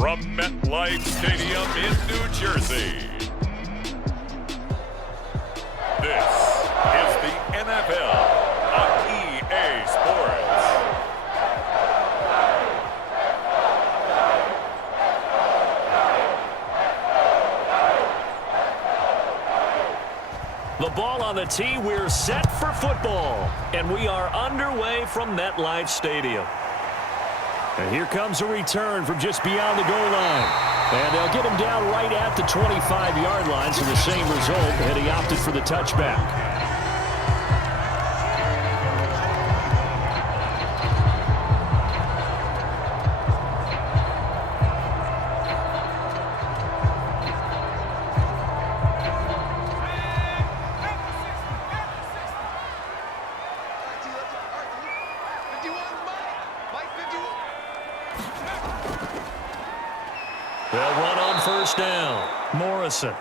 from MetLife Stadium in New Jersey. This is the NFL on EA Sports. The ball on the tee, we're set for football, and we are underway from MetLife Stadium. And here comes a return from just beyond the goal line. And they'll get him down right at the 25-yard line, so the same result, and he opted for the touchback. They'll run on first down. Morrison.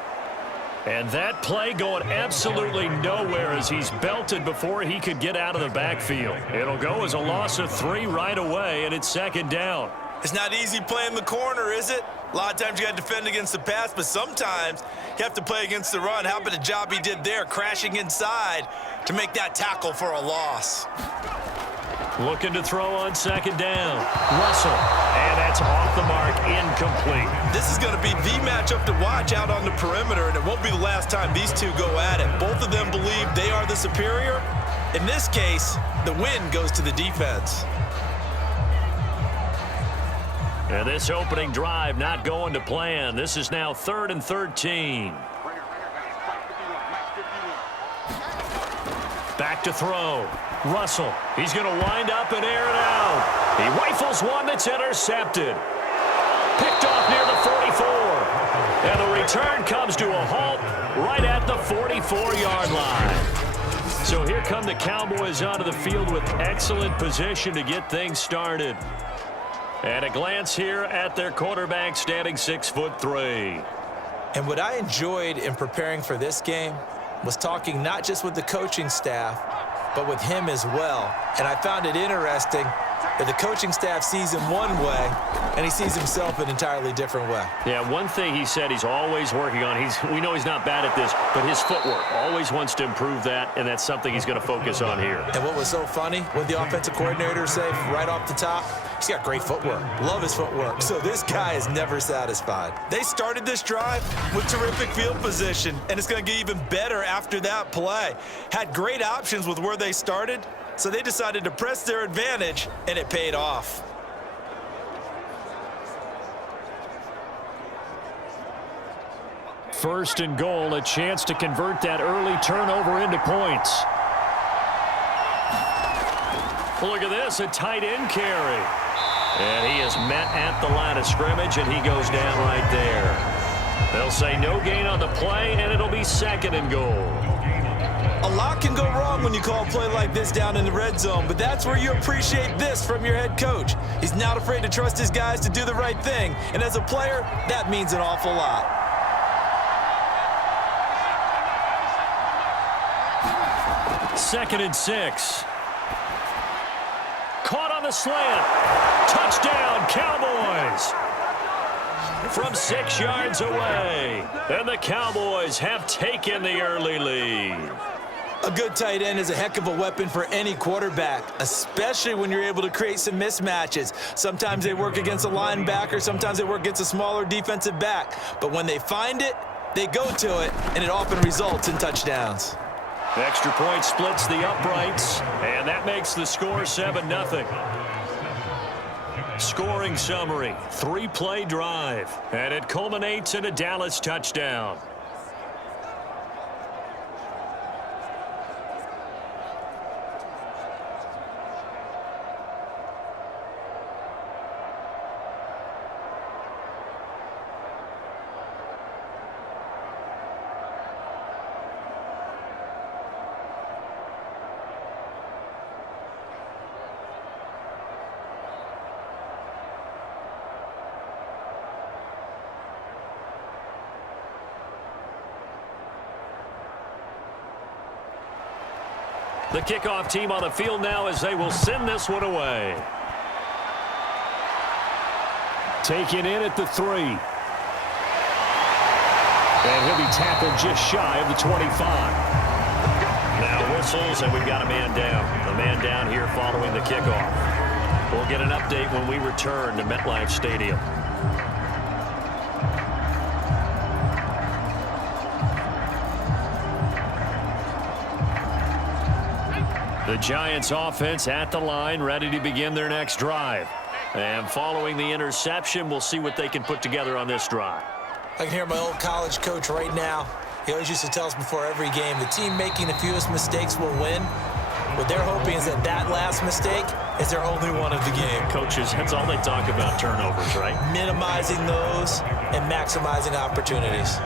And that play going absolutely nowhere as he's belted before he could get out of the backfield. It'll go as a loss of 3 right away, and it's second down. It's not easy playing the corner, is it? A lot of times you got to defend against the pass, but sometimes you have to play against the run. How about the job he did there, crashing inside to make that tackle for a loss? Looking to throw on second down. Russell. And that's off the mark, incomplete. This is going to be the matchup to watch out on the perimeter, and it won't be the last time these two go at it. Both of them believe they are the superior. In this case, the win goes to the defense. And this opening drive not going to plan. This is now 3rd and 13. Back to throw. Russell, he's going to wind up and air it out. He rifles one that's intercepted. Picked off near the 44. And the return comes to a halt right at the 44-yard line. So here come the Cowboys onto the field with excellent position to get things started. And a glance here at their quarterback standing 6'3". And what I enjoyed in preparing for this game was talking not just with the coaching staff, but with him as well. And I found it interesting that the coaching staff sees him one way, and he sees himself an entirely different way. Yeah, one thing he said he's always working on, we know he's not bad at this, but his footwork, always wants to improve that, and that's something he's going to focus on here. And what was so funny, what the offensive coordinator said right off the top, he's got great footwork. Love his footwork. So this guy is never satisfied. They started this drive with terrific field position, and it's going to get even better after that play. Had great options with where they started, so they decided to press their advantage, and it paid off. First and goal, a chance to convert that early turnover into points. Look at this, a tight end carry. And he is met at the line of scrimmage, and he goes down right there. They'll say no gain on the play, and it'll be 2nd and goal. A lot can go wrong when you call a play like this down in the red zone, but that's where you appreciate this from your head coach. He's not afraid to trust his guys to do the right thing, and as a player, that means an awful lot. Second and 6. Caught on the slant. Touchdown, Cowboys. From 6 yards away. And the Cowboys have taken the early lead. A good tight end is a heck of a weapon for any quarterback, especially when you're able to create some mismatches. Sometimes they work against a linebacker, sometimes they work against a smaller defensive back. But when they find it, they go to it, and it often results in touchdowns. Extra point splits the uprights, and that makes the score 7-0. Scoring summary, 3-play drive, and it culminates in a Dallas touchdown. The kickoff team on the field now as they will send this one away. Taken in at the 3. And he'll be tackled just shy of the 25. Now whistles, and we've got a man down. A man down here following the kickoff. We'll get an update when we return to MetLife Stadium. The Giants offense at the line, ready to begin their next drive. And following the interception, we'll see what they can put together on this drive. I can hear my old college coach right now. He always used to tell us before every game, the team making the fewest mistakes will win. What they're hoping is that that last mistake is their only one of the game. Coaches, that's all they talk about, turnovers, right? Minimizing those and maximizing opportunities.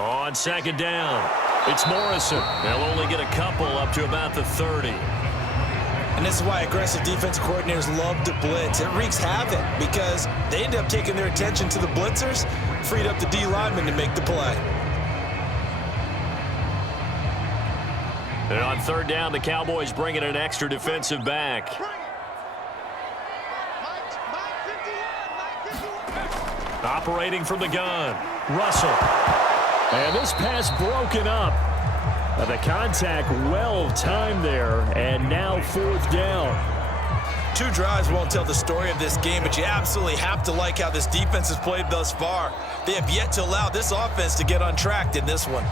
On second down, it's Morrison. They'll only get a couple up to about the 30. And this is why aggressive defensive coordinators love to blitz. It wreaks havoc because they end up taking their attention to the blitzers, freed up the D lineman to make the play. And on third down, the Cowboys bring in an extra defensive back. Operating from the gun, Russell. And this pass broken up. The contact well timed there, and now fourth down. 2 drives won't tell the story of this game, but you absolutely have to like how this defense has played thus far. They have yet to allow this offense to get untracked in this one.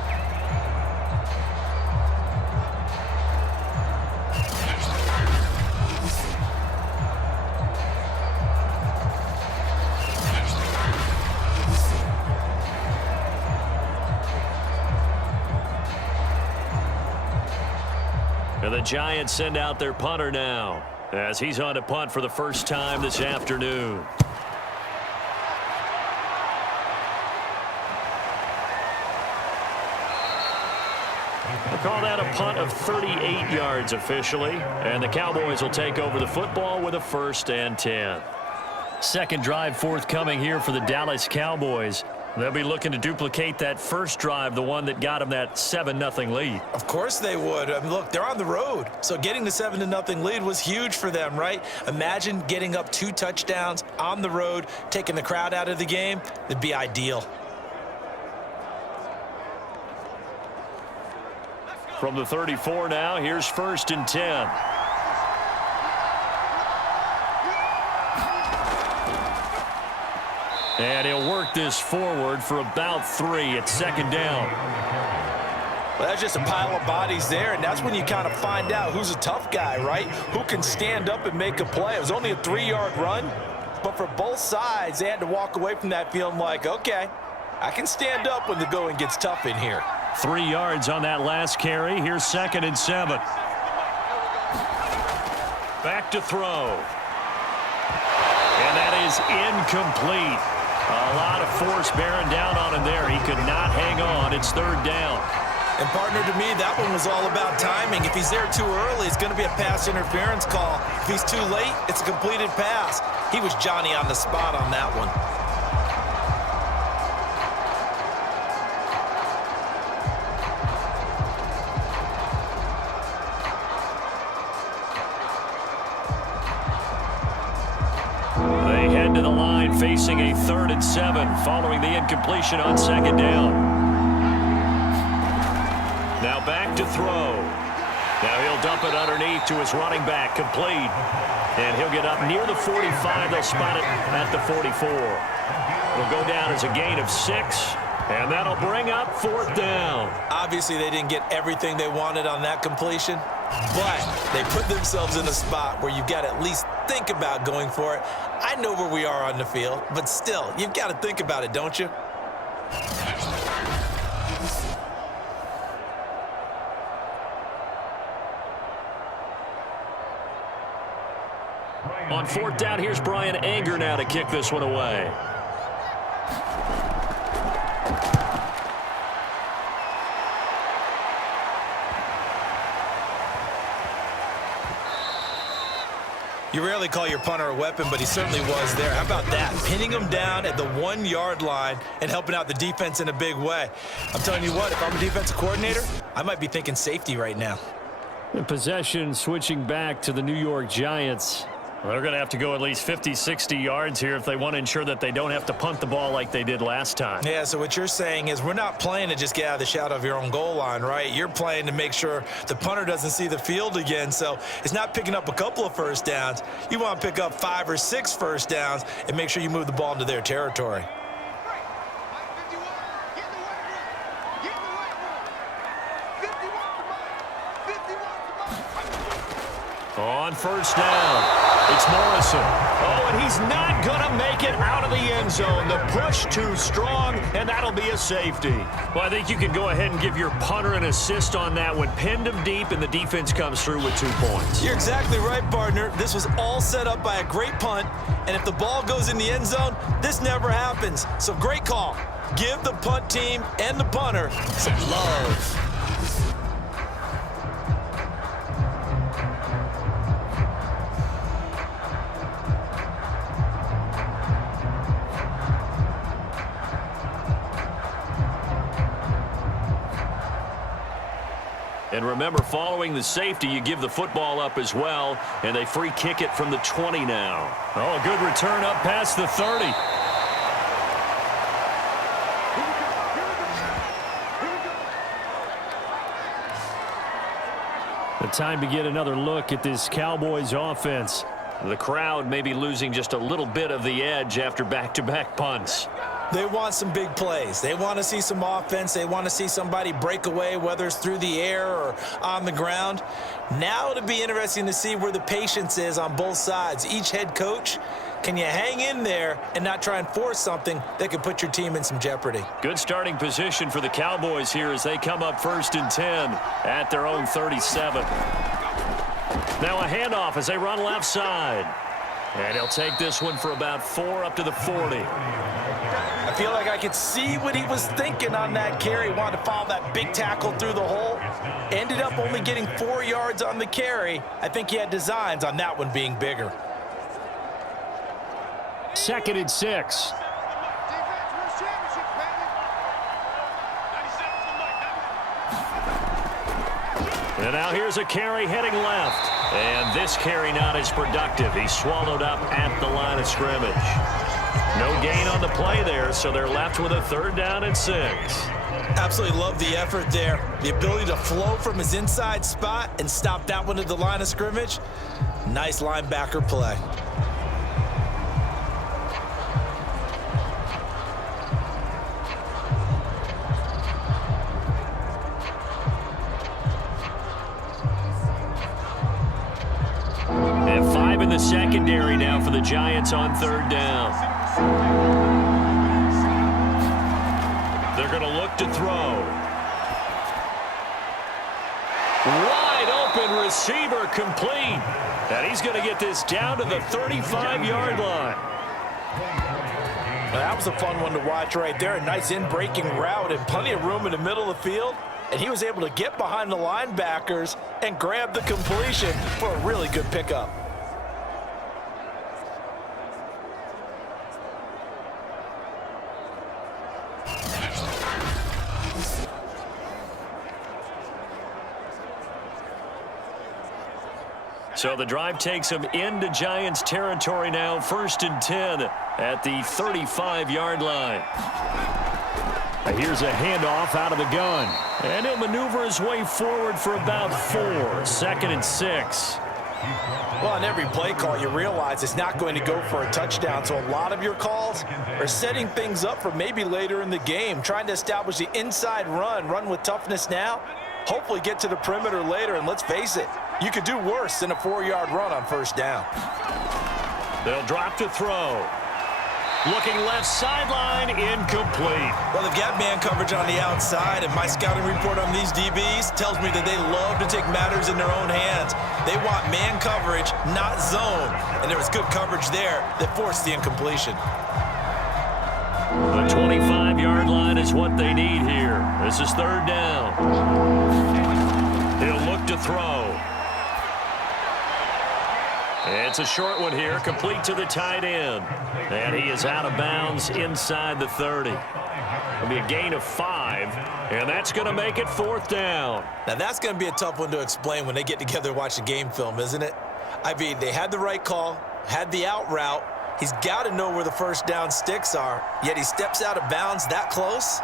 And the Giants send out their punter now as he's on to punt for the first time this afternoon. We'll call that a punt of 38 yards officially, and the Cowboys will take over the football with a 1st and 10. Second drive forthcoming here for the Dallas Cowboys. They'll be looking to duplicate that first drive, the one that got them that 7-0 lead. Of course they would. I mean, look, they're on the road. So getting the 7-0 lead was huge for them, right? Imagine getting up 2 touchdowns on the road, taking the crowd out of the game. It'd be ideal. From the 34 now, here's 1st and 10. And he'll work this forward for about 3 at 2nd down. Well, that's just a pile of bodies there, and that's when you kind of find out who's a tough guy, right? Who can stand up and make a play. It was only a 3-yard run, but for both sides, they had to walk away from that feeling like, okay, I can stand up when the going gets tough in here. 3 yards on that last carry. Here's 2nd and 7. Back to throw. And that is incomplete. A lot of force bearing down on him there. He could not hang on. It's 3rd down. And, partner, to me, that one was all about timing. If he's there too early, it's going to be a pass interference call. If he's too late, it's a completed pass. He was Johnny on the spot on that one. They head to the line facing a 3rd and 7 following the incompletion on 2nd down. Now back to throw. Now he'll dump it underneath to his running back, complete. And he'll get up near the 45. They'll spot it at the 44. It'll go down as a gain of 6, and that'll bring up 4th down. Obviously, they didn't get everything they wanted on that completion, but they put themselves in a spot where you've got to at least think about going for it. I know where we are on the field, but still, you've got to think about it, don't you? On 4th down, here's Brian Anger now to kick this one away. You rarely call your punter a weapon, but he certainly was there. How about that? Pinning him down at the 1-yard line and helping out the defense in a big way. I'm telling you what, if I'm a defensive coordinator, I might be thinking safety right now. The possession switching back to the New York Giants. They're going to have to go at least 50, 60 yards here if they want to ensure that they don't have to punt the ball like they did last time. Yeah, so what you're saying is we're not playing to just get out of the shadow of your own goal line, right? You're playing to make sure the punter doesn't see the field again. So it's not picking up a couple of first downs. You want to pick up 5 or 6 first downs and make sure you move the ball into their territory. On first down, it's Morrison. Oh, and he's not going to make it out of the end zone. The push too strong, and that'll be a safety. Well, I think you can go ahead and give your punter an assist on that one. Pinned him deep, and the defense comes through with 2 points. You're exactly right, partner. This was all set up by a great punt, and if the ball goes in the end zone, this never happens. So great call. Give the punt team and the punter some love. And remember, following the safety, you give the football up as well, and they free kick it from the 20 now. Oh, a good return up past the 30. The time to get another look at this Cowboys offense. The crowd may be losing just a little bit of the edge after back-to-back punts. They want some big plays. They want to see some offense. They want to see somebody break away, whether it's through the air or on the ground. Now it'll be interesting to see where the patience is on both sides. Each head coach, can you hang in there and not try and force something that could put your team in some jeopardy? Good starting position for the Cowboys here as they come up 1st and 10 at their own 37. Now a handoff as they run left side. And he'll take this one for about 4 up to the 40. I feel like I could see what he was thinking on that carry. Wanted to follow that big tackle through the hole. Ended up only getting 4 yards on the carry. I think he had designs on that one being bigger. 2nd and 6. And now here's a carry heading left. And this carry not as productive. He's swallowed up at the line of scrimmage. No gain on the play there, so they're left with a 3rd down and 6. Absolutely love the effort there. The ability to flow from his inside spot and stop that one at the line of scrimmage. Nice linebacker play. And 5 in the secondary now for the Giants on 3rd down. They're going to look to throw. Wide open receiver complete. And he's going to get this down to the 35-yard line. That was a fun one to watch right there. A nice in-breaking route and plenty of room in the middle of the field. And he was able to get behind the linebackers and grab the completion for a really good pickup. So the drive takes him into Giants territory now, 1st and 10 at the 35-yard line. Here's a handoff out of the gun. And he'll maneuver his way forward for about 4, 2nd and 6. Well, on every play call, you realize it's not going to go for a touchdown. So a lot of your calls are setting things up for maybe later in the game, trying to establish the inside run with toughness now, hopefully get to the perimeter later. And let's face it, you could do worse than a 4-yard run on 1st down. They'll drop to throw. Looking left sideline, incomplete. Well, they've got man coverage on the outside, and my scouting report on these DBs tells me that they love to take matters in their own hands. They want man coverage, not zone, and there was good coverage there that forced the incompletion. The 25-yard line is what they need here. This is 3rd down. He'll look to throw. It's a short one here, complete to the tight end. And he is out of bounds inside the 30. It'll be a gain of 5, and that's going to make it 4th down. Now, that's going to be a tough one to explain when they get together and watch a game film, isn't it? I mean, they had the right call, had the out route. He's got to know where the first down sticks are, yet he steps out of bounds that close.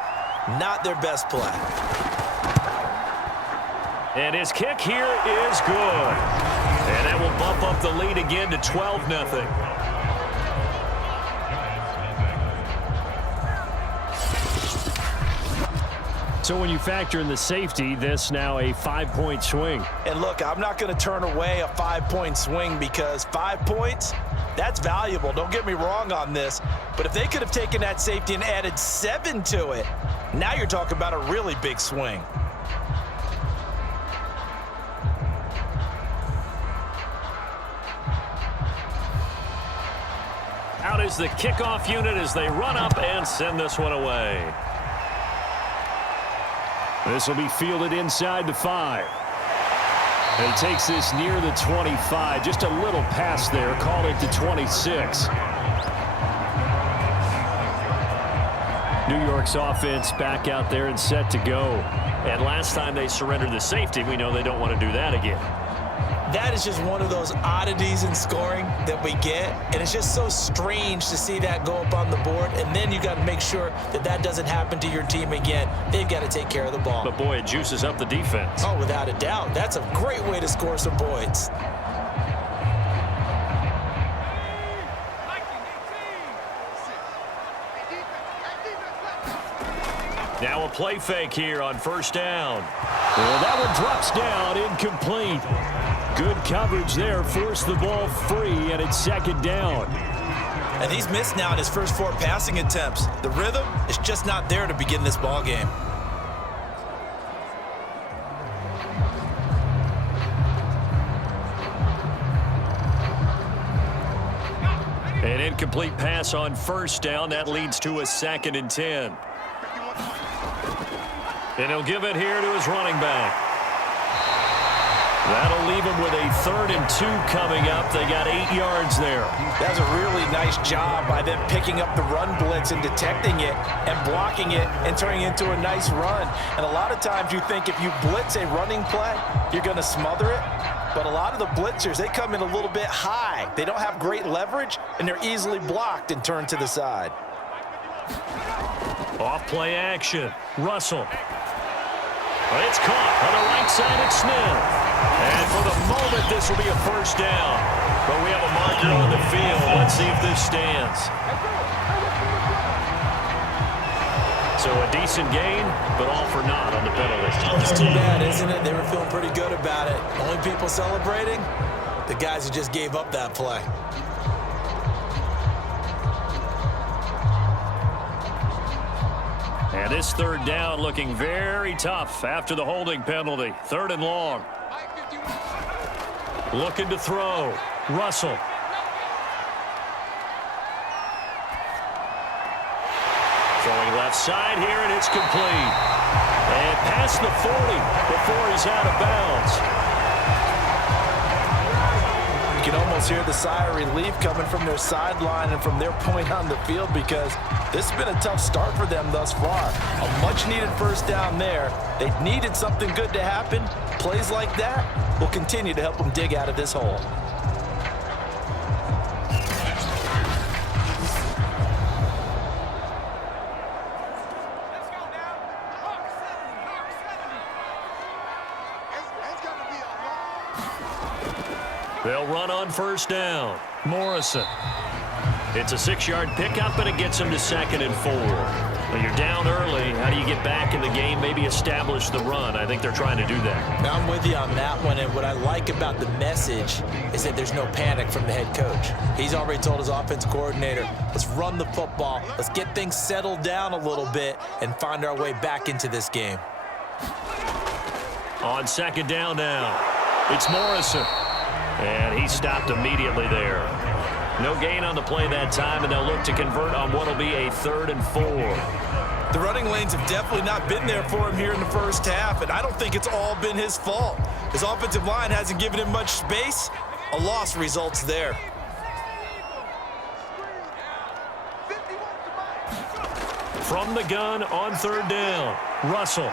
Not their best play. And his kick here is good. And that will bump up the lead again to 12-0. So when you factor in the safety, this now a 5-point swing. And look, I'm not going to turn away a 5-point swing because 5 points, that's valuable. Don't get me wrong on this. But if they could have taken that safety and added 7 to it, now you're talking about a really big swing. Out is the kickoff unit as they run up and send this one away. This will be fielded inside the 5. And he takes this near the 25. Just a little pass there. Call it to 26. New York's offense back out there and set to go. And last time they surrendered the safety, we know they don't want to do that again. That is just one of those oddities in scoring that we get, and it's just so strange to see that go up on the board, and then you got to make sure that that doesn't happen to your team again. They've got to take care of the ball. But, boy, it juices up the defense. Oh, without a doubt. That's a great way to score some points. Now a play fake here on 1st down. Well, that one drops down, incomplete. Good coverage there, forced the ball free, and it's 2nd down. And he's missed now in his first 4 passing attempts. The rhythm is just not there to begin this ball game. An incomplete pass on 1st down. That leads to a 2nd and 10. And he'll give it here to his running back. That'll leave him with a 3rd and 2 coming up. They got 8 yards there. That's a really nice job by them picking up the run blitz and detecting it and blocking it and turning it into a nice run. And a lot of times you think if you blitz a running play, you're going to smother it. But a lot of the blitzers, they come in a little bit high. They don't have great leverage, and they're easily blocked and turned to the side. Off play action. Russell. It's caught on the right side at Smith. And for the moment, this will be a 1st down. But we have a marker on the field. Let's see if this stands. So a decent gain, but all for naught on the penalty. It's too bad, isn't it? They were feeling pretty good about it. Only people celebrating, the guys who just gave up that play. And this 3rd down looking very tough after the holding penalty. 3rd and long. Looking to throw. Russell. Throwing left side here, and it's complete. And past the 40 before he's out of bounds. You can almost hear the sigh of relief coming from their sideline and from their point on the field because this has been a tough start for them thus far. A much-needed 1st down there. They needed something good to happen. Plays like that will continue to help them dig out of this hole. They'll run on 1st down. Morrison. It's a 6-yard pickup, and it gets him to 2nd and 4. When you're down early, how do you get back in the game, maybe establish the run? I think they're trying to do that. Now, I'm with you on that one, and what I like about the message is that there's no panic from the head coach. He's already told his offensive coordinator, let's run the football, let's get things settled down a little bit and find our way back into this game. On 2nd down now, it's Morrison. And he stopped immediately there. No gain on the play that time, and they'll look to convert on what will be a 3rd and 4. The running lanes have definitely not been there for him here in the first half, and I don't think it's all been his fault. His offensive line hasn't given him much space, A loss results there. From the gun on third down, Russell.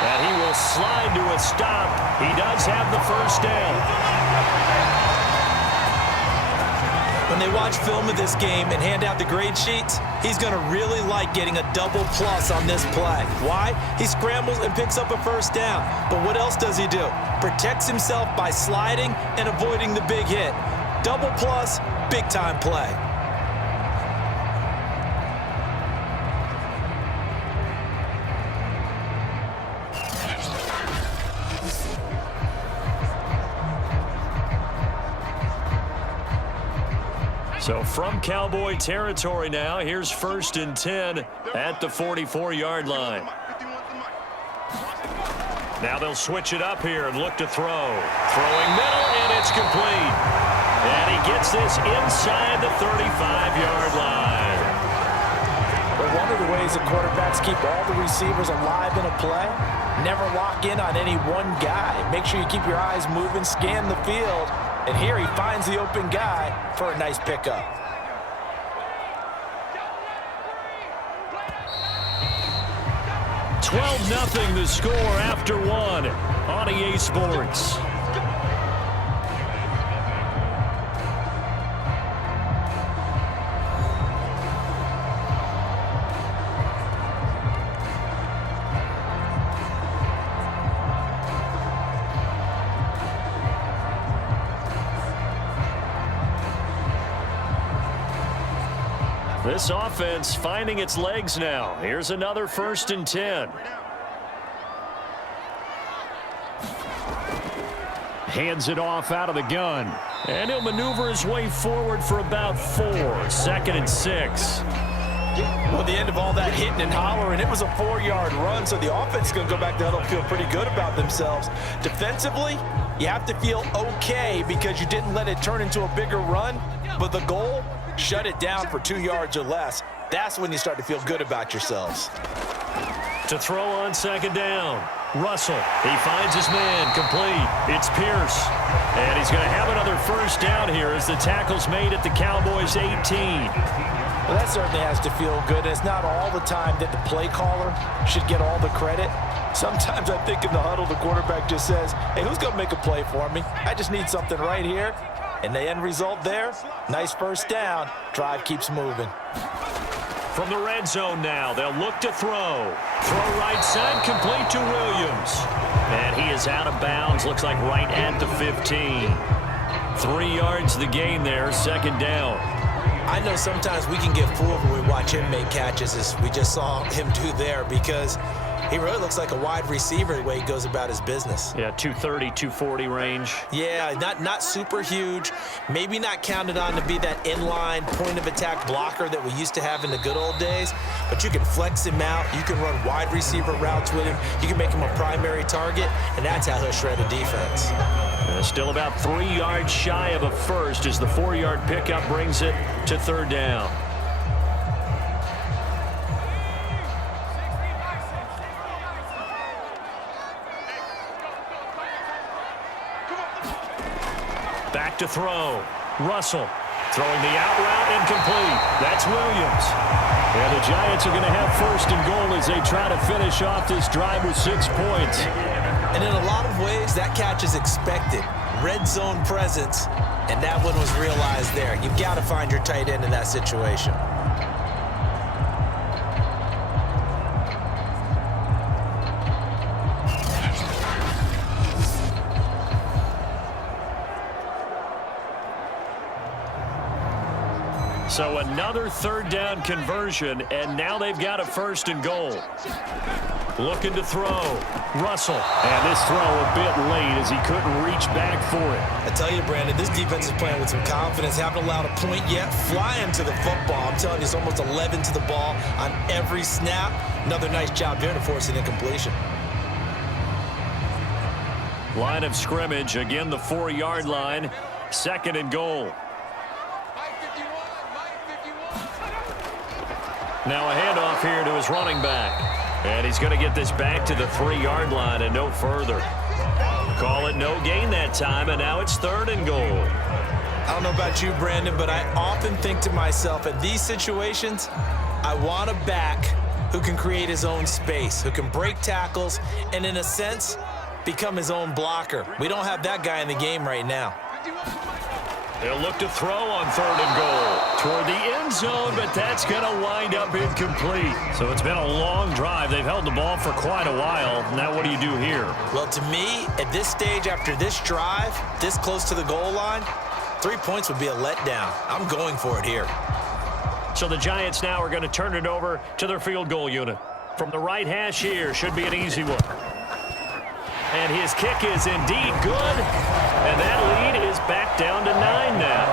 And he will slide to a stop. He does have the first down. When they watch film of this game and hand out the grade sheets, he's going to really like getting a double plus on this play. Why? He scrambles and picks up a first down. But what else does he do? Protects himself by sliding and avoiding the big hit. Double plus, big-time play. So from Cowboy territory now, here's 1st and 10 at the 44-yard line. Now they'll switch it up here and look to throw. Throwing middle, and it's complete. And he gets this inside the 35-yard line. But one of the ways that quarterbacks keep all the receivers alive in a play, never lock in on any one guy. Make sure you keep your eyes moving, scan the field. And here he finds the open guy for a nice pickup. $12-0 the score after one on EA Sports. This offense finding its legs now. Here's another 1st and 10. Hands it off out of the gun. And he'll maneuver his way forward for about 4. 2nd and 6. Well, the end of all that hitting and hollering, it was a 4-yard run, so the offense is going to go back to huddle, feel pretty good about themselves. Defensively, you have to feel okay because you didn't let it turn into a bigger run, but the goal, shut it down for 2 yards or less. That's when you start to feel good about yourselves. To throw on 2nd down, Russell. He finds his man, complete. It's Pierce. And he's going to have another first down here as the tackle's made at the Cowboys' 18. Well, that certainly has to feel good. It's not all the time that the play caller should get all the credit. Sometimes I think in the huddle, the quarterback just says, hey, who's going to make a play for me? I just need something right here. And the end result there, nice first down. Drive keeps moving. From the red zone now, they'll look to throw. Throw right side, complete to Williams. And he is out of bounds, looks like right at the 15. 3 yards the gain there, 2nd down. I know sometimes we can get fooled when we watch him make catches, as we just saw him do there, because he really looks like a wide receiver the way he goes about his business. Yeah, 230, 240 range. Yeah, not super huge. Maybe not counted on to be that inline point-of-attack blocker that we used to have in the good old days, but you can flex him out. You can run wide receiver routes with him. You can make him a primary target, and that's how he'll shred a defense. Still about 3 yards shy of a first as the 4-yard pickup brings it to 3rd down. Back to throw. Russell throwing the out route incomplete. That's Williams. And the Giants are going to have 1st and goal as they try to finish off this drive with 6 points. And in a lot of ways, that catch is expected. Red zone presence, and that one was realized there. You've got to find your tight end in that situation. So another 3rd down conversion, and now they've got a 1st and goal. Looking to throw. Russell. And this throw a bit late as he couldn't reach back for it. I tell you, Brandon, this defense is playing with some confidence. Haven't allowed a point yet. Flying to the football. I'm telling you, it's almost 11 to the ball on every snap. Another nice job there to force an incompletion. Line of scrimmage, again the 4-yard line. 2nd and goal. Now a handoff here to his running back. And he's going to get this back to the 3-yard line and no further. Call it no gain that time, and now it's 3rd and goal. I don't know about you, Brandon, but I often think to myself, in these situations, I want a back who can create his own space, who can break tackles, and in a sense, become his own blocker. We don't have that guy in the game right now. They'll look to throw on 3rd and goal. Toward the end zone, but that's going to wind up incomplete. So it's been a long drive. They've held the ball for quite a while. Now what do you do here? Well, to me, at this stage after this drive, this close to the goal line, 3 points would be a letdown. I'm going for it here. So the Giants now are going to turn it over to their field goal unit. From the right hash here, should be an easy one. And his kick is indeed good. And that lead is back down to 9 now.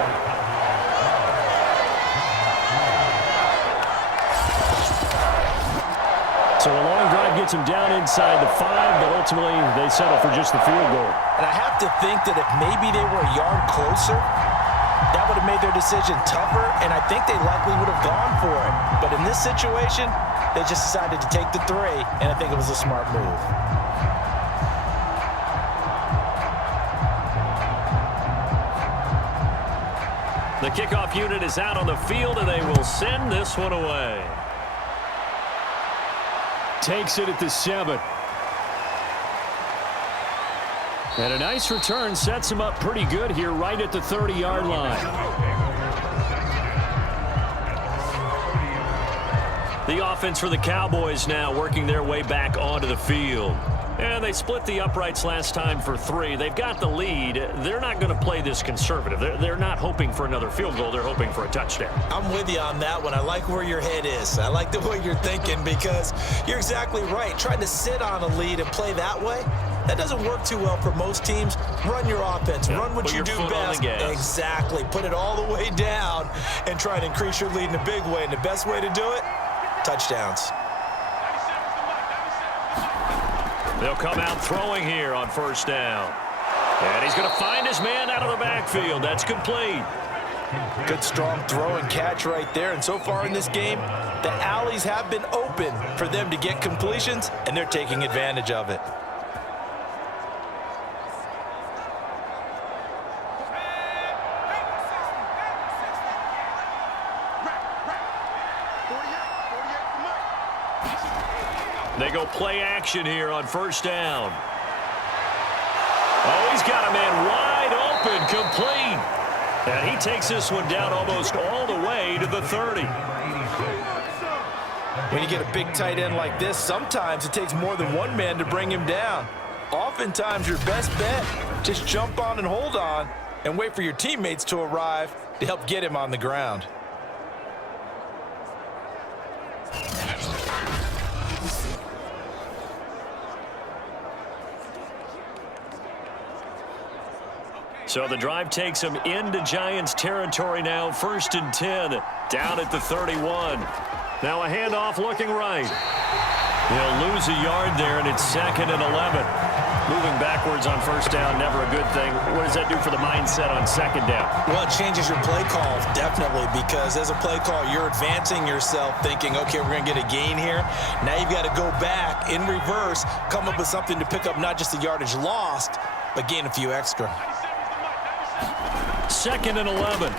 So a long drive gets him down inside the 5, but ultimately they settle for just the field goal. And I have to think that if maybe they were a yard closer, that would have made their decision tougher, and I think they likely would have gone for it. But in this situation, they just decided to take the 3, and I think it was a smart move. The kickoff unit is out on the field, and they will send this one away. Takes it at the 7. And a nice return sets him up pretty good here right at the 30-yard line. The offense for the Cowboys now working their way back onto the field. And they split the uprights last time for 3. They've got the lead. They're not going to play this conservative. They're not hoping for another field goal. They're hoping for a touchdown. I'm with you on that one. I like where your head is. I like the way you're thinking because you're exactly right. Trying to sit on a lead and play that way, that doesn't work too well for most teams. Run your offense. Yep, run what you do best. Exactly. Put it all the way down and try to increase your lead in a big way. And the best way to do it, touchdowns. They'll come out throwing here on 1st down. And he's going to find his man out of the backfield. That's complete. Good strong throw and catch right there. And so far in this game, the alleys have been open for them to get completions, and they're taking advantage of it. They go play action here on 1st down. Oh, he's got a man wide open, complete. And he takes this one down almost all the way to the 30. When you get a big tight end like this, sometimes it takes more than one man to bring him down. Oftentimes, your best bet, just jump on and hold on and wait for your teammates to arrive to help get him on the ground. So the drive takes them into Giants territory now. 1st and 10, down at the 31. Now a handoff looking right. He'll lose a yard there, and it's 2nd and 11. Moving backwards on 1st down, never a good thing. What does that do for the mindset on 2nd down? Well, it changes your play call, definitely, because as a play call, you're advancing yourself thinking, okay, we're going to get a gain here. Now you've got to go back in reverse, come up with something to pick up not just the yardage lost, but gain a few extra. 2nd and 11.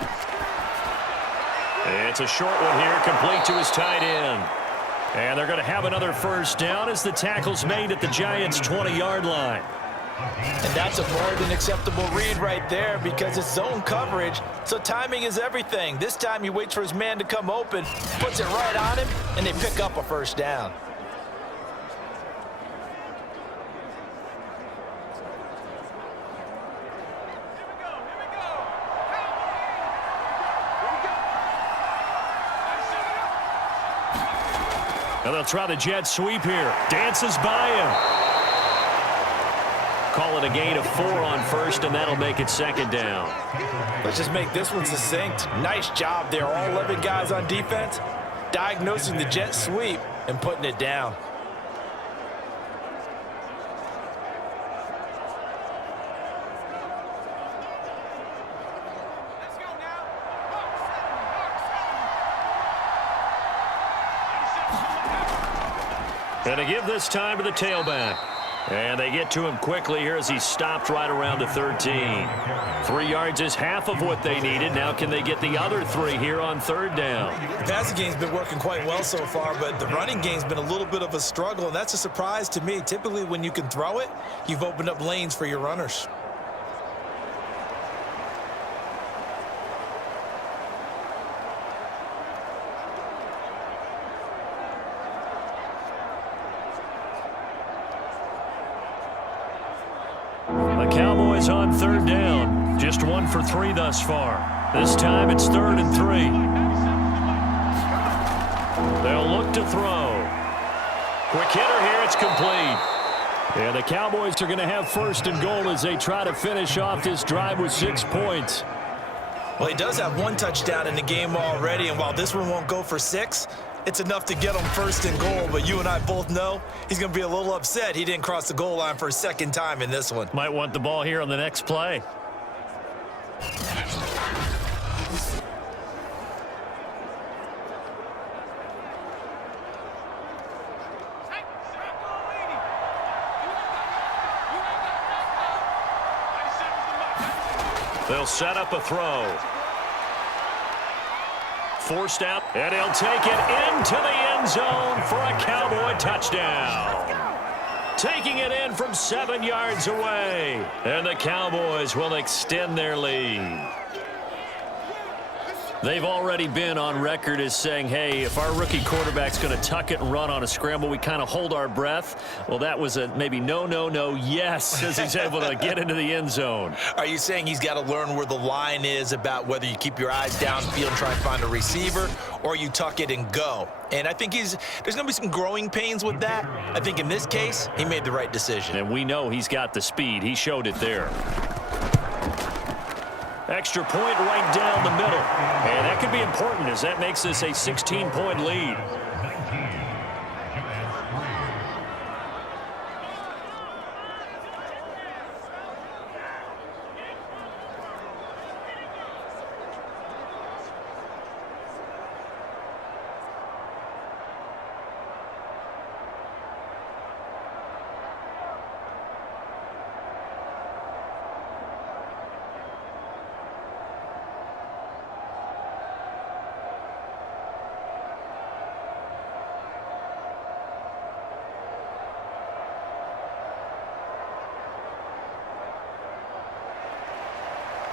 It's a short one here, complete to his tight end. And they're going to have another 1st down as the tackle's made at the Giants' 20-yard line. And that's a more than acceptable read right there because it's zone coverage, so timing is everything. This time he waits for his man to come open, puts it right on him, and they pick up a 1st down. And they'll try the jet sweep here. Dances by him. Call it a gain of 4 on 1st, and that'll make it 2nd down. Let's just make this one succinct. Nice job there, all 11 guys on defense, diagnosing the jet sweep and putting it down. And to give this time to the tailback. And they get to him quickly here as he stopped right around the 13. 3 yards is half of what they needed. Now can they get the other 3 here on 3rd down? The passing game's been working quite well so far, but the running game's been a little bit of a struggle, and that's a surprise to me. Typically, when you can throw it, you've opened up lanes for your runners. The Cowboys on 3rd down. Just 1 for 3 thus far. This time it's 3rd and 3. They'll look to throw. Quick hitter here. It's complete. And the Cowboys are going to have 1st and goal as they try to finish off this drive with 6 points. Well, he does have 1 touchdown in the game already, and while this one won't go for 6, it's enough to get him 1st and goal. But you and I both know he's going to be a little upset he didn't cross the goal line for a 2nd time in this one. Might want the ball here on the next play. They'll set up a throw. Forced out, and he'll take it into the end zone for a Cowboy touchdown. Taking it in from 7 yards away. And the Cowboys will extend their lead. They've already been on record as saying, hey, if our rookie quarterback's going to tuck it and run on a scramble, we kind of hold our breath. Well, that was a maybe no, yes, as he's able to get into the end zone. Are you saying he's got to learn where the line is about whether you keep your eyes downfield and try and find a receiver, or you tuck it and go? And I think there's going to be some growing pains with that. I think in this case, he made the right decision. And we know he's got the speed. He showed it there. Extra point right down the middle. And that could be important as that makes this a 16-point lead.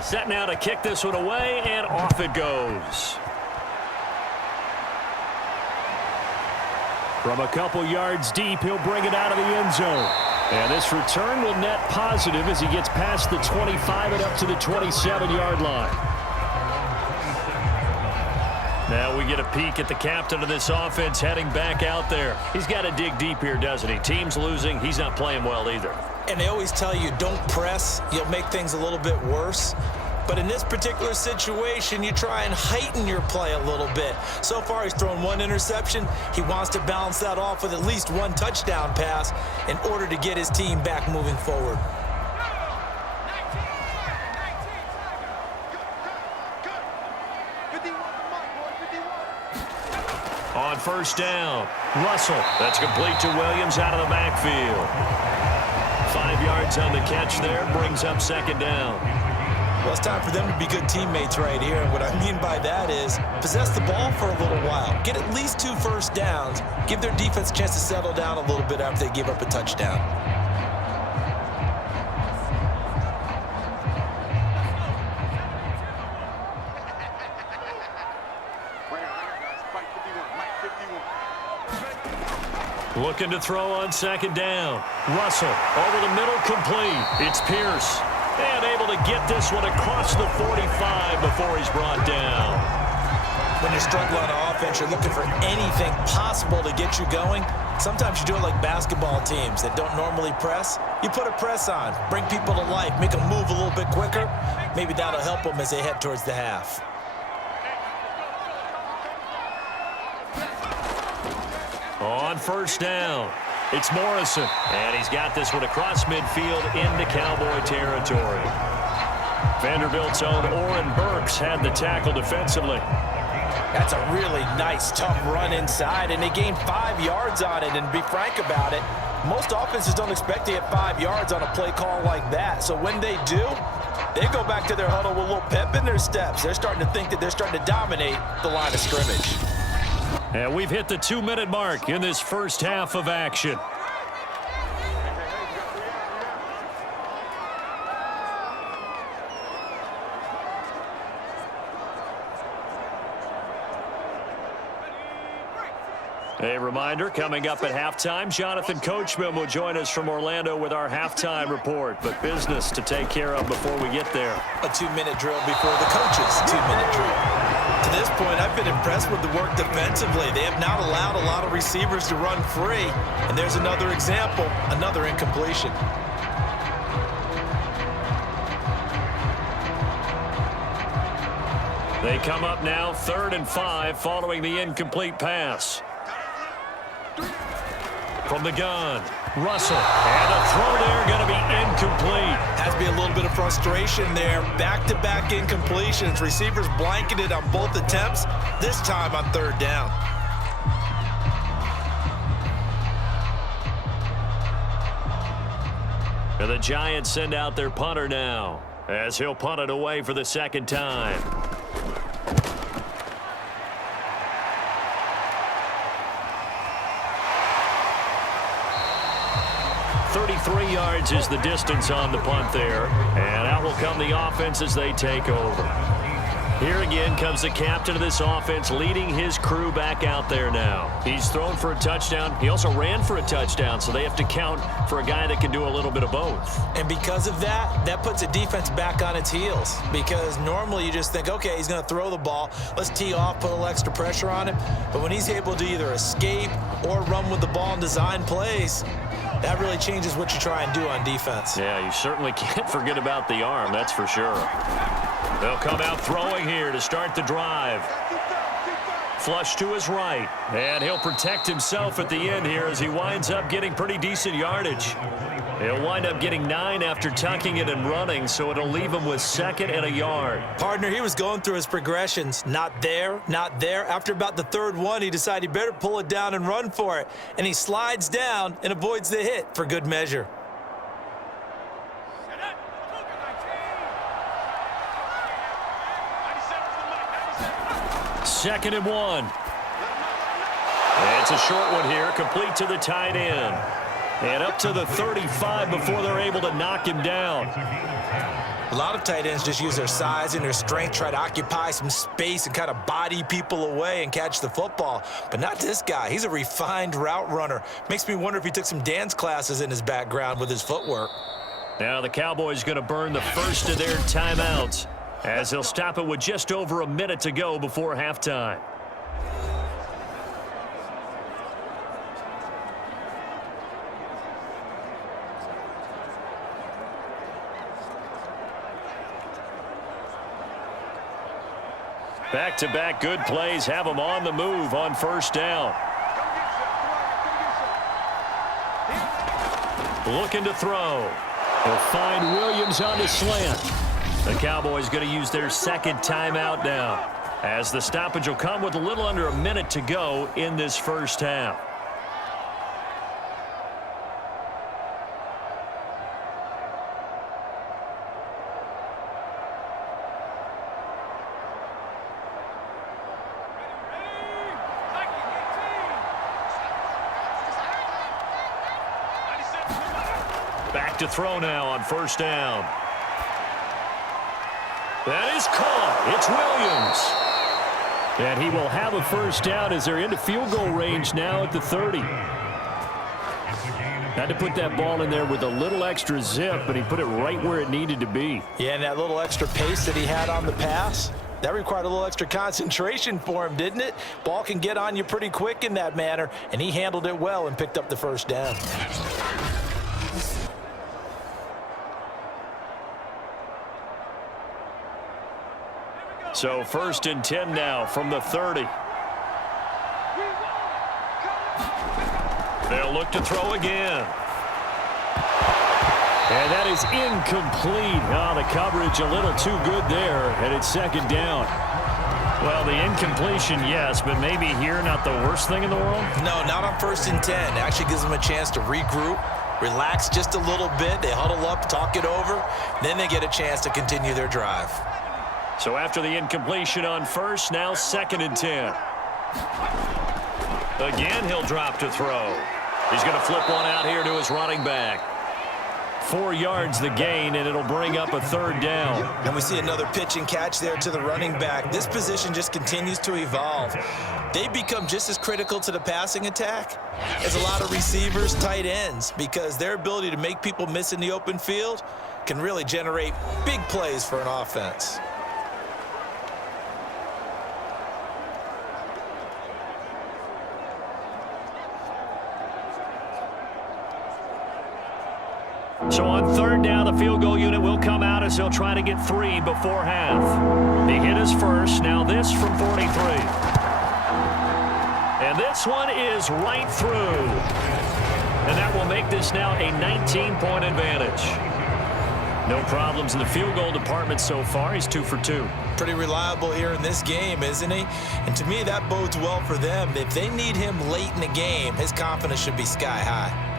Set now to kick this one away, and off it goes. From a couple yards deep, he'll bring it out of the end zone. And this return will net positive as he gets past the 25 and up to the 27-yard line. Now we get a peek at the captain of this offense heading back out there. He's got to dig deep here, doesn't he? Team's losing. He's not playing well either. And they always tell you, don't press. You'll make things a little bit worse. But in this particular situation, you try and heighten your play a little bit. So far, he's thrown 1 interception. He wants to balance that off with at least 1 touchdown pass in order to get his team back moving forward. On 1st down, Russell. That's complete to Williams out of the backfield. 5 yards on the catch there, brings up 2nd down. Well, it's time for them to be good teammates right here. And what I mean by that is possess the ball for a little while. Get at least 2 first downs. Give their defense a chance to settle down a little bit after they give up a touchdown. Looking to throw on 2nd down. Russell over the middle, complete. It's Pierce. And able to get this one across the 45 before he's brought down. When you're struggling on offense, you're looking for anything possible to get you going. Sometimes you do it like basketball teams that don't normally press. You put a press on, bring people to life, make them move a little bit quicker. Maybe that'll help them as they head towards the half. On 1st down, it's Morrison. And he's got this one across midfield into Cowboy territory. Vanderbilt's own Oren Burks had the tackle defensively. That's a really nice, tough run inside, and they gained 5 yards on it. And to be frank about it, Most offenses don't expect to get 5 yards on a play call like that. So when they do, they go back to their huddle with a little pep in their steps. They're starting to think that they're starting to dominate the line of scrimmage. And we've hit the 2-minute mark in this first half of action. A reminder, coming up at halftime, Jonathan Coachman will join us from Orlando with our halftime report. But business to take care of before we get there. A 2-minute drill before the coach's 2-minute drill. To this point, I've been impressed with the work defensively. They have not allowed a lot of receivers to run free. And there's another example, another incompletion. They come up now 3rd and 5 following the incomplete pass. From the gun, Russell, and a throw there going to be incomplete. Has to be a little bit of frustration there. Back-to-back incompletions. Receivers blanketed on both attempts, this time on 3rd down. And the Giants send out their punter now, as he'll punt it away for the 2nd time. 33 yards is the distance on the punt there. And out will come the offense as they take over. Here again comes the captain of this offense leading his crew back out there now. He's thrown for a touchdown. He also ran for a touchdown, so they have to count for a guy that can do a little bit of both. And because of that, that puts a defense back on its heels. Because normally you just think, okay, he's going to throw the ball. Let's tee off, put a little extra pressure on him. But when he's able to either escape or run with the ball and design plays, that really changes what you try and do on defense. Yeah, you certainly can't forget about the arm, that's for sure. They'll come out throwing here to start the drive. Flush to his right. And he'll protect himself at the end here as he winds up getting pretty decent yardage. He'll wind up getting 9 after tucking it and running, so it'll leave him with 2nd and a yard. Partner, he was going through his progressions. Not there, not there. After about the 3rd one, he decided he better pull it down and run for it. And he slides down and avoids the hit for good measure. Second and 1. And it's a short one here, complete to the tight end. And up to the 35 before they're able to knock him down. A lot of tight ends just use their size and their strength, try to occupy some space and kind of body people away and catch the football. But not this guy. He's a refined route runner. Makes me wonder if he took some dance classes in his background with his footwork. Now the Cowboys going to burn the first of their timeouts, as they'll stop it with just over a minute to go before halftime. Back-to-back good plays have them on the move on 1st down. Looking to throw. They'll find Williams on the slant. The Cowboys going to use their 2nd timeout now, as the stoppage will come with a little under a minute to go in this first half. Back to throw now on 1st down. That is caught. It's Williams. And he will have a 1st down as they're into field goal range now at the 30. Had to put that ball in there with a little extra zip, but he put it right where it needed to be. Yeah, and that little extra pace that he had on the pass, that required a little extra concentration for him, didn't it? Ball can get on you pretty quick in that manner, and he handled it well and picked up the 1st down. So 1st and 10 now from the 30. They'll look to throw again. And that is incomplete. Oh, the coverage a little too good there, and it's 2nd down. Well, the incompletion, yes, but maybe here not the worst thing in the world? No, not on 1st and 10. Actually gives them a chance to regroup, relax just a little bit. They huddle up, talk it over. Then they get a chance to continue their drive. So after the incompletion on 1st, now 2nd and 10. Again, he'll drop to throw. He's going to flip one out here to his running back. 4 yards the gain, and it'll bring up a 3rd down. And we see another pitch and catch there to the running back. This position just continues to evolve. They become just as critical to the passing attack as a lot of receivers, tight ends, because their ability to make people miss in the open field can really generate big plays for an offense. So on 3rd down, the field goal unit will come out as they'll try to get 3 before half. He hit his first. Now this from 43. And this one is right through. And that will make this now a 19-point advantage. No problems in the field goal department so far. He's 2 for 2. Pretty reliable here in this game, isn't he? And to me, that bodes well for them. If they need him late in the game, his confidence should be sky high.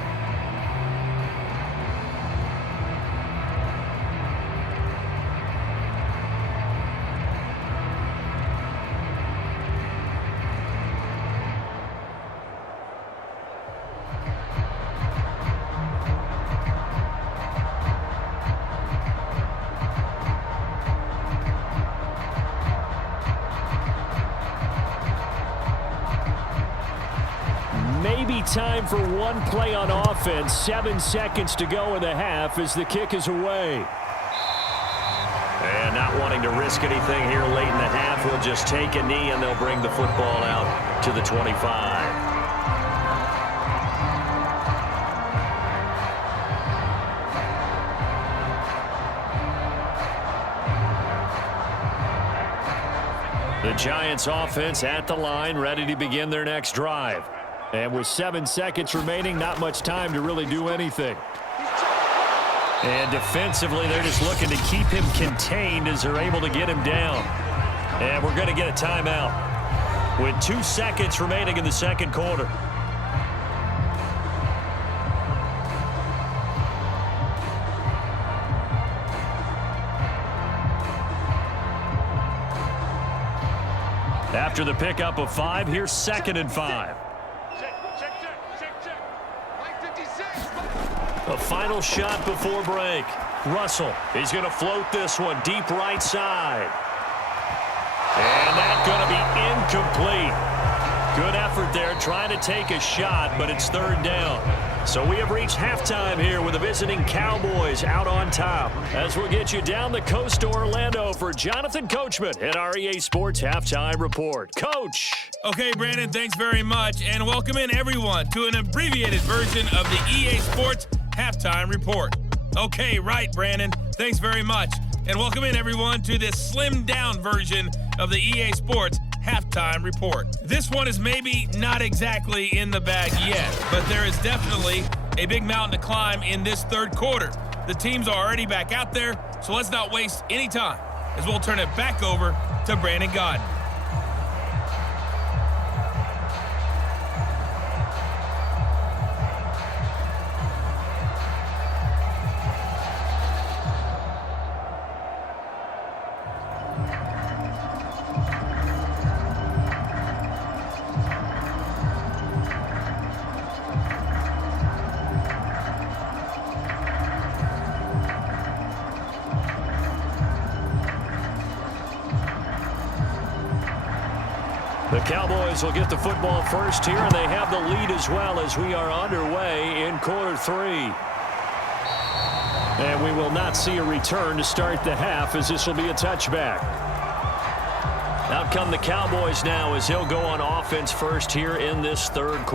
Maybe time for one play on offense. 7 seconds to go in the half as the kick is away. And not wanting to risk anything here late in the half, he'll just take a knee and they'll bring the football out to the 25. The Giants offense at the line, ready to begin their next drive. And with 7 seconds remaining, not much time to really do anything. And defensively, they're just looking to keep him contained as they're able to get him down. And we're going to get a timeout with 2 seconds remaining in the 2nd quarter. After the pickup of 5, here's 2nd and 5. A final shot before break. Russell, he's going to float this one deep right side. And that's going to be incomplete. Good effort there trying to take a shot, but it's 3rd down. So we have reached halftime here with the visiting Cowboys out on top. As we'll get you down the coast to Orlando for Jonathan Coachman at our EA Sports Halftime Report. Coach. Okay, Brandon, thanks very much. And welcome in, everyone, to an abbreviated version of the EA Sports Halftime Report. Okay, right, Brandon. Thanks very much. And welcome in, everyone, to this slimmed-down version of the EA Sports Halftime Report. This one is maybe not exactly in the bag yet, but there is definitely a big mountain to climb in this 3rd quarter. The teams are already back out there, so let's not waste any time as we'll turn it back over to Brandon Godden. The Cowboys will get the football first here, and they have the lead as well as we are underway in quarter 3. And we will not see a return to start the half as this will be a touchback. Out come the Cowboys now as he'll go on offense first here in this 3rd quarter.